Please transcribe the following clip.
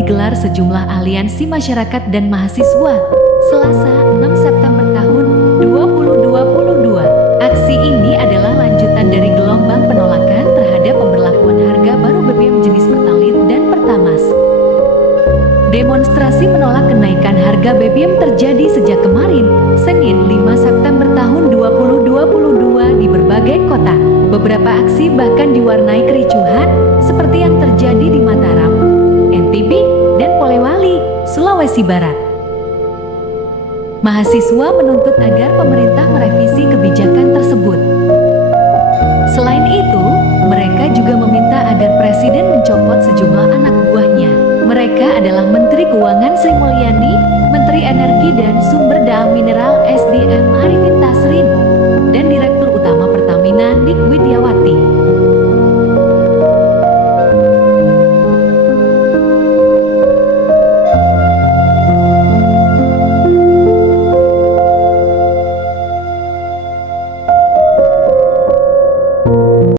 digelar sejumlah aliansi masyarakat dan mahasiswa. Selasa, 6 September tahun 2022. Aksi ini adalah lanjutan dari gelombang penolakan terhadap pemberlakuan harga baru BBM jenis Pertalite dan Pertamax. Demonstrasi menolak kenaikan harga BBM terjadi sejak kemarin, Senin 5 September tahun 2022 di berbagai kota. Beberapa aksi bahkan diwarnai kericuhan, seperti yang terjadi di Mataram, NTB, dan Polewali, Sulawesi Barat. Mahasiswa menuntut agar pemerintah merevisi kebijakan tersebut. Selain itu, mereka juga meminta agar Presiden mencopot sejumlah anak buahnya. Mereka adalah Menteri Keuangan Sri Mulyani, Menteri Energi dan Sumber Daya Mineral SDM Arifin Tasrif, dan Direktur Utama Pertamina Nik Widjawan.